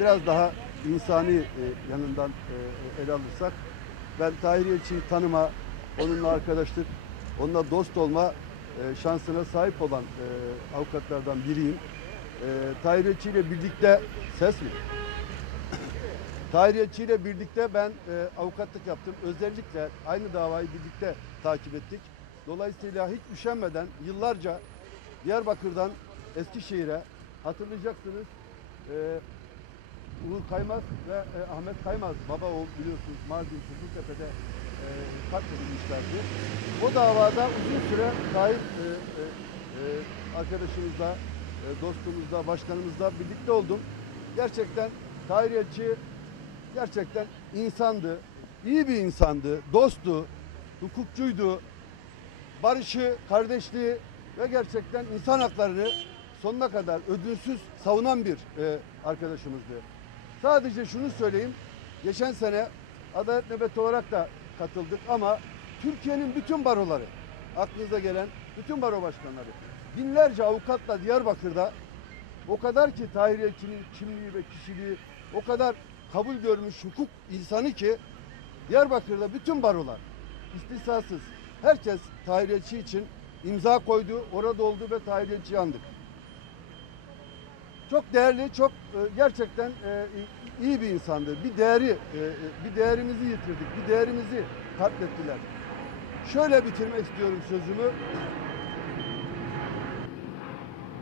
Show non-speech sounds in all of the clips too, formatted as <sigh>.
biraz daha insani e, yanından e, ele alırsak ben Tahir Elçi'yi tanıma, onunla arkadaşlık, onunla dost olma e, şansına sahip olan e, avukatlardan biriyim. E, Tahir Elçi ile birlikte ses mi? <coughs> Tahir Elçi ile birlikte ben e, avukatlık yaptım. Özellikle aynı davayı birlikte takip ettik. Dolayısıyla hiç üşenmeden yıllarca Diyarbakır'dan Eskişehir'e hatırlayacaksınız e, Uğur Kaymaz ve e, Ahmet Kaymaz baba oğul biliyorsunuz Mardin Kızıltepe'de e, katledilmişlerdi. O davada uzun süre Tahir e, e, e, arkadaşımızla, e, dostumuzla, başkanımızla birlikte oldum. Gerçekten Tahir Elçi gerçekten insandı, iyi bir insandı, dosttu, hukukçuydu, barışı, kardeşliği ve gerçekten insan haklarını sonuna kadar ödünsüz savunan bir e, arkadaşımızdı. Sadece şunu söyleyeyim, geçen sene Adalet Nöbeti olarak da katıldık ama Türkiye'nin bütün baroları, aklınıza gelen bütün baro başkanları, binlerce avukatla Diyarbakır'da o kadar ki Tahir kimliği ve kişiliği o kadar kabul görmüş hukuk insanı ki Diyarbakır'da bütün barolar istisnasız herkes Tahir için imza koydu, orada oldu ve Tahir Elçi'yi. Çok değerli, çok e, gerçekten e, iyi bir insandı. Bir değeri, e, bir değerimizi yitirdik, bir değerimizi katlettiler. Şöyle bitirmek istiyorum sözümü.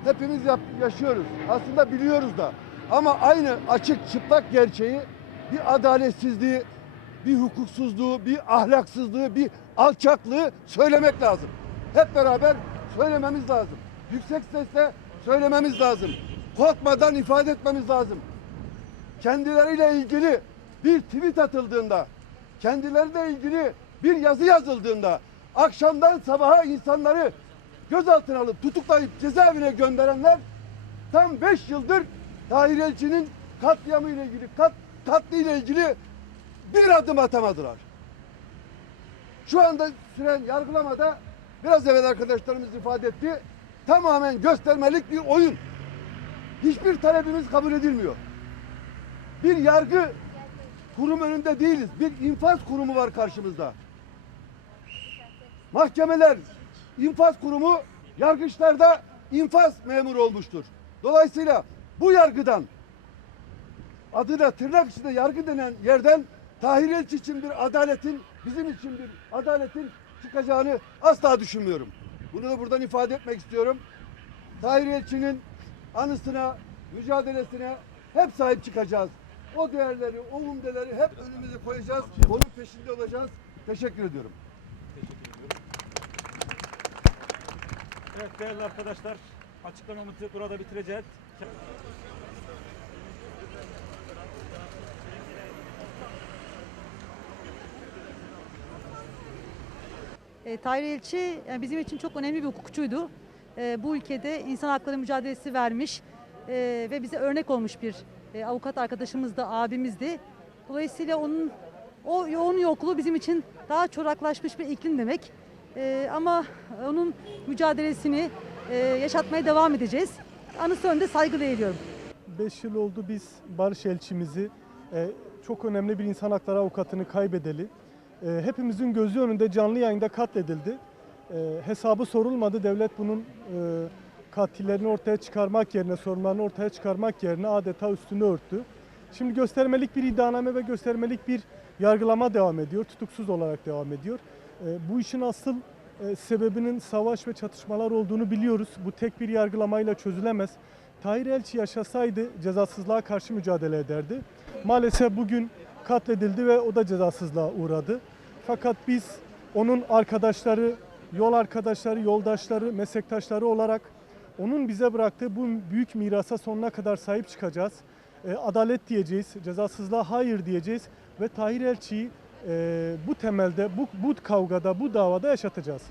Hepimiz yaşıyoruz. Aslında biliyoruz da. Ama aynı açık çıplak gerçeği bir adaletsizliği, bir hukuksuzluğu, bir ahlaksızlığı, bir alçaklığı söylemek lazım. Hep beraber söylememiz lazım. Yüksek sesle söylememiz lazım. Korkmadan ifade etmemiz lazım. Kendileriyle ilgili bir tweet atıldığında, kendileriyle ilgili bir yazı yazıldığında, akşamdan sabaha insanları gözaltına alıp tutuklayıp cezaevine gönderenler tam 5 yıldır Tahir Elçi'nin katliamı ile ilgili, kat, katli ile ilgili bir adım atamadılar. Şu anda süren yargılamada biraz evvel arkadaşlarımız ifade etti. Tamamen göstermelik bir oyun. Hiçbir talebimiz kabul edilmiyor. Bir yargı kurum önünde değiliz. Bir infaz kurumu var karşımızda. Mahkemeler, infaz kurumu yargıçlarda infaz memuru olmuştur. Dolayısıyla bu yargıdan adına tırnak içinde yargı denen yerden Tahir Elçi için bir adaletin, bizim için bir adaletin çıkacağını asla düşünmüyorum. Bunu da buradan ifade etmek istiyorum. Tahir Elçi'nin anısına, mücadelesine hep sahip çıkacağız. O değerleri, o umdeleri hep önümüze koyacağız. Onun peşinde olacağız. Teşekkür ediyorum. Evet değerli arkadaşlar açıklamamızı burada bitireceğiz. E, Tahir Elçi yani bizim için çok önemli bir hukukçuydu. E, bu ülkede insan hakları mücadelesi vermiş e, ve bize örnek olmuş bir e, avukat arkadaşımız da abimizdi. Dolayısıyla onun o yoğun yokluğu bizim için daha çoraklaşmış bir iklim demek. Ama onun mücadelesini yaşatmaya devam edeceğiz. Anısı önünde saygıyla eğiliyorum. 5 yıl oldu biz Barış Elçimizi çok önemli bir insan hakları avukatını kaybedeli. Hepimizin gözü önünde canlı yayında katledildi. E, hesabı sorulmadı. Devlet bunun e, katillerini ortaya çıkarmak yerine, sorunlarını ortaya çıkarmak yerine adeta üstünü örttü. Şimdi göstermelik bir iddianame ve göstermelik bir yargılama devam ediyor. Tutuksuz olarak devam ediyor. E, bu işin asıl e, sebebinin savaş ve çatışmalar olduğunu biliyoruz. Bu tek bir yargılamayla çözülemez. Tahir Elçi yaşasaydı cezasızlığa karşı mücadele ederdi. Maalesef bugün katledildi ve o da cezasızlığa uğradı. Fakat biz onun arkadaşları, yol arkadaşları, yoldaşları, meslektaşları olarak onun bize bıraktığı bu büyük mirasa sonuna kadar sahip çıkacağız. E, adalet diyeceğiz, cezasızlığa hayır diyeceğiz ve Tahir Elçi'yi e, bu temelde, bu, bu kavgada, bu davada yaşatacağız.